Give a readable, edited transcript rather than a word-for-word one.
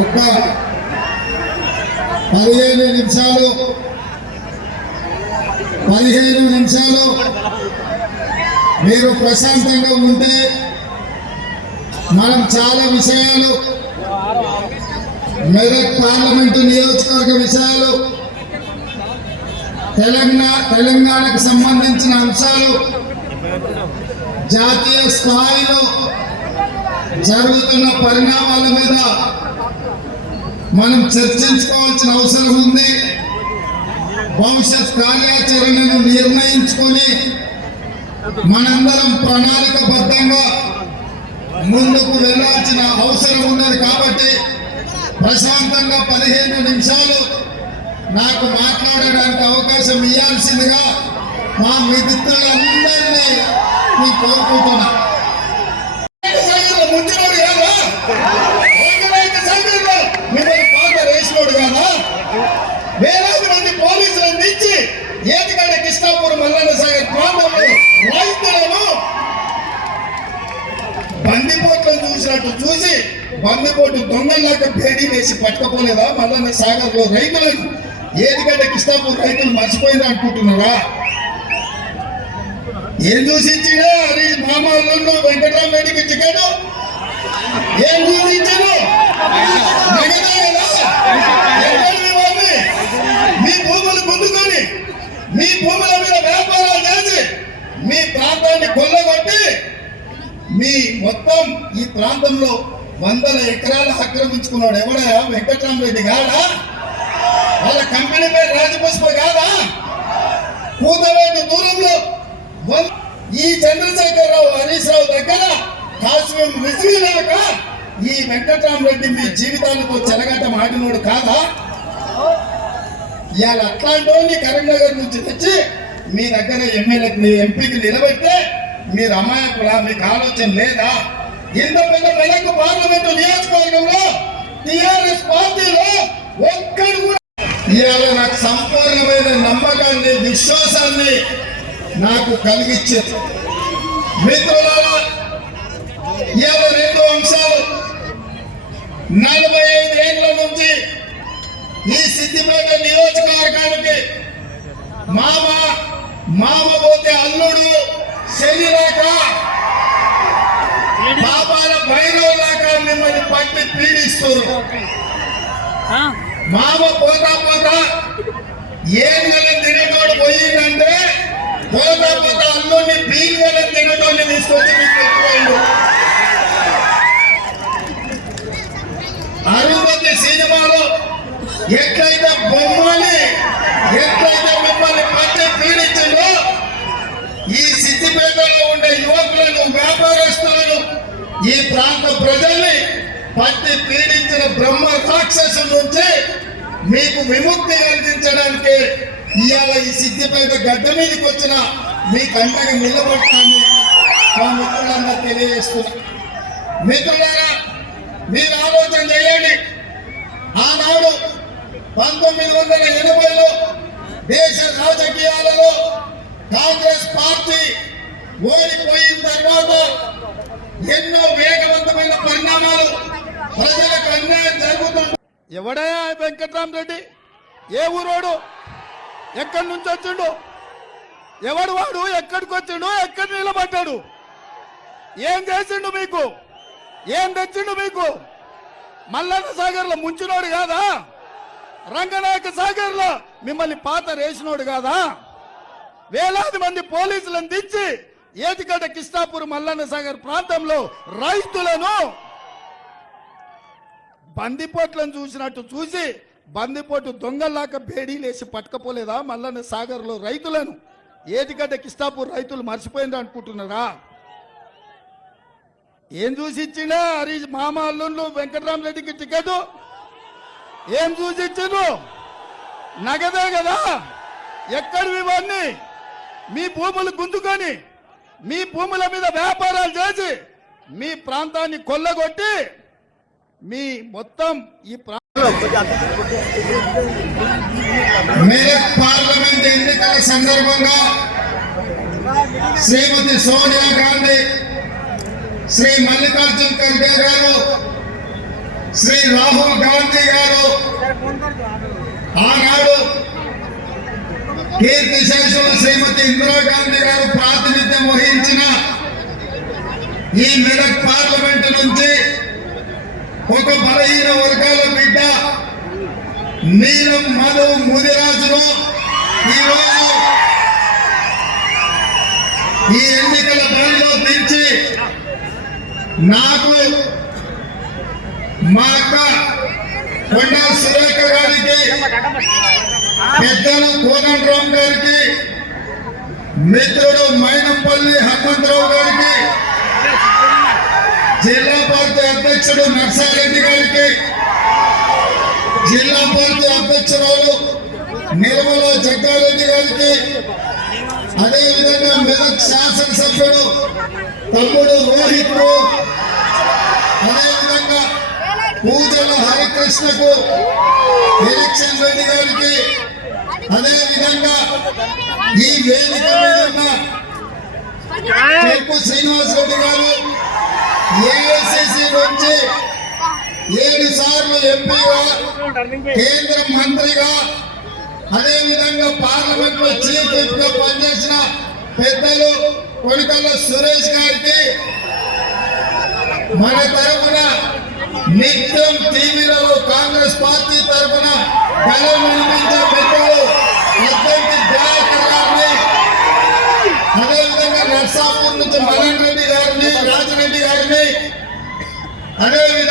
ఒక 15 నిమిషాలు మీరు ప్రశాంతంగా ఉంటే మనం చాలా విషయాలు మెదక్ పార్లమెంటు నియోజకవర్గ విషయాలు తెలంగాణకు సంబంధించిన అంశాలు జాతీయ స్థాయిలో జరుగుతున్న పరిణామాల మీద మనం చర్చించుకోవాల్సిన అవసరం ఉంది. భవిష్యత్ కార్యాచరణను నిర్ణయించుకొని మనందరం ప్రణాళికబద్ధంగా ముందుకు వెళ్ళాల్సిన అవసరం ఉన్నది. కాబట్టి ప్రశాంతంగా 15 నిమిషాలు నాకు మాట్లాడడానికి అవకాశం ఇవ్వాల్సిందిగా మా మిత్రులందరినీ నేను కోరుకుంటున్నా. వేలాది మంది పోలీసులను తెచ్చి ఏటిగడ్డ కృష్ణాపూర్ మల్లన్న సాగర్ ప్రాంతంలో రైతులను బందిపోట్లను చూసినట్టు చూసి బందిపోటు దొంగల్లాగా భేడీ వేసి పట్టుకపోలేదా మల్లన్న సాగర్ లో రైతులను? ఏటిగడ్డ కృష్ణాపూర్ రైతులు మర్చిపోయిందా అనుకుంటున్నారా? ఏం చూసి ఇచ్చినా అది మామూలు వెంకటరామరెడ్డికి టికెట్ ఏం చూసి ఇచ్చాను? మీ భూములు పొందుకొని మీ భూముల మీద వ్యాపారాలు చేసి మీ ప్రాంతాన్ని కొల్లగొట్టి మీ మొత్తం ఈ ప్రాంతంలో 100 ఎకరాలు ఆక్రమించుకున్నాడు ఎవడయా? వెంకటరామరెడ్డి కాదా? వాళ్ళ కంపెనీ పేరు రాజపుష్ప కాదా? కూతవేటు దూరంలో ఈ చంద్రశేఖరరావు హరీష్ రావు దగ్గర కాశ్మీర్ రుజువులేక ఈ వెంకటరామరెడ్డి మీ జీవితాలతో చెలగాట మాడినోడు కాదా? ఇవాళ అట్లాంటి వాడిని కరీంనగర్ నుంచి తెచ్చి మీ దగ్గర ఎంపీకి నిలబెడితే మీరు అమాయకులా? మీకు ఆలోచన లేదా? ఇంత పెద్ద మెదక్ పార్లమెంటు నియోజకవర్గంలో టిఆర్ఎస్ పార్టీలో ఒక్కడు కూడా ఇవాళ నాకు సంపూర్ణమైన నమ్మకాన్ని విశ్వాసాన్ని నాకు కలిగించారు. మిత్రులారా, ఇవాళ 2 అంశాలు. 45 ఏళ్ల నుంచి ఈ సిద్దిపేట నియోజకవర్గానికి మామ పోతే అల్లుడు శనిలాక పాపాల భైరవులాక మిమ్మల్ని పట్టి పీడిస్తారు. మామ పోతా ఏం గలం తినేటోడు పోయిందంటే పోతా అల్లుడిని పీలు గలం తినేటోడిని తీసుకొచ్చి మీకు ఎక్కువైండు. అరుంధతి సినిమాలో ఎట్లయితే బొమ్మని మిమ్మల్ని పట్టి పీడించిందో ఈ సిద్దిపేటలో ఉండే యువకులను వ్యాపారస్తులను ఈ ప్రాంత ప్రజల్ని పట్టి పీడించిన బ్రహ్మ రాక్షసుల నుంచి మీకు విముక్తి కలిగించడానికి ఇవాళ ఈ సిద్దిపేట గడ్డ మీదకి వచ్చిన మీ కంటగా నిలబడటాన్ని మా మిత్రులందరూ తెలియజేస్తున్నా. మిత్రులారా, మీరు ఆలోచన చేయండి. ఆనాడు 1980లో దేశ రాజకీయాలలో కాంగ్రెస్ పార్టీ ఓడిపోయిన తర్వాత ఎన్నో వేగవంతమైన పరిణామాలు ప్రజలకు అన్యాయం జరుగుతుంది. ఎవడయా వెంకటరామరెడ్డి? ఏ ఊరోడు? ఎక్కడి నుంచి వచ్చిండు? ఎవడు వాడు? ఎక్కడికి వచ్చిండు? ఎక్కడ నిలబడ్డాడు? ఏం చేసిండు మీకు? ఏం తెచ్చిండు మీకు? మల్లన్న సాగర్ లో ముంచినోడు కాదా? రంగనాయక సాగర్ లో మిమ్మల్ని పాత రేసినోడు కాదా? వేలాది మంది పోలీసులను దించి ఏటిగడ్డ కృష్ణాపూర్ మల్లన్న సాగర్ ప్రాంతంలో రైతులను బందిపోట్లను చూసినట్టు చూసి బందిపోటు దొంగల్లాక బేడీలేసి పట్టుకపోలేదా మల్లన్న సాగర్ లో రైతులను? ఏటిగడ్డ కృష్ణాపూర్ రైతులు మర్చిపోయింది అనుకుంటున్నారా? ఏం చూసి ఇచ్చిండే హరీష్ మామ అల్లుళ్ళు వెంకటరామరెడ్డికి టికెట్? ఏం చూసి ఇచ్చిండ్రు? నగదే కదా. ఎక్కడివి ఇవన్నీ? మీ భూములు గుంజుకొని మీ భూముల మీద వ్యాపారాలు చేసి మీ ప్రాంతాన్ని కొల్లగొట్టి మీ మొత్తం ఈ పార్లమెంట్ ఎన్నికల సందర్భంగా శ్రీమతి సోనియా గాంధీ, శ్రీ మల్లికార్జున్ ఖర్గే గారు శ్రీ రాహుల్ గాంధీ గారు ఆనాడు కీర్తి శేషులు శ్రీమతి ఇందిరాగాంధీ గారు ప్రాతినిధ్యం వహించిన ఈ మెదక్ పార్లమెంటు నుంచి ఒక బలహీన వర్గాల బిడ్డ నీలం మధు ముదిరాజును ఈరోజు ఈ ఎన్నికల బరిలో దించి నాకు మా అక్క కొండా సురేఖ గారికి పెద్దలు కోదండరామ్ గారికి మిత్రుడు మైనంపల్లి హనుమంతరావు గారికి జిల్లా పార్టీ అధ్యక్షుడు నర్సారెడ్డి గారికి జిల్లా పార్టీ అధ్యక్షురాలు నిర్మల జగ్గారెడ్డి గారికి అదేవిధంగా మెదక్ శాసనసభ్యుడు తమ్ముడు రోహిత్ కు అదేవిధంగా పూజల హరికృష్ణకు ఎలక్షన్ రెడ్డి గారికి అదేవిధంగా ఈ వేదిక మీద ఉన్న చెరుకు శ్రీనివాస్ రెడ్డి గారు ఏఐసిసి నుంచి 7 సార్లు ఎంపీగా కేంద్ర మంత్రిగా అదేవిధంగా పార్లమెంట్ లో చీఫ్ విప్ గా పనిచేసిన పెద్దలు కొనికల్ల సురేష్ గారికి మన తరఫున నిత్యం టీవీలలో కాంగ్రెస్ పార్టీ తరఫున కలం వినిపించే పెద్దలు అద్దంకి దయాకర్ గారిని అదేవిధంగా నర్సాపూర్ నుంచి మదన్ రెడ్డి గారిని రాజరెడ్డి గారిని అదేవిధంగా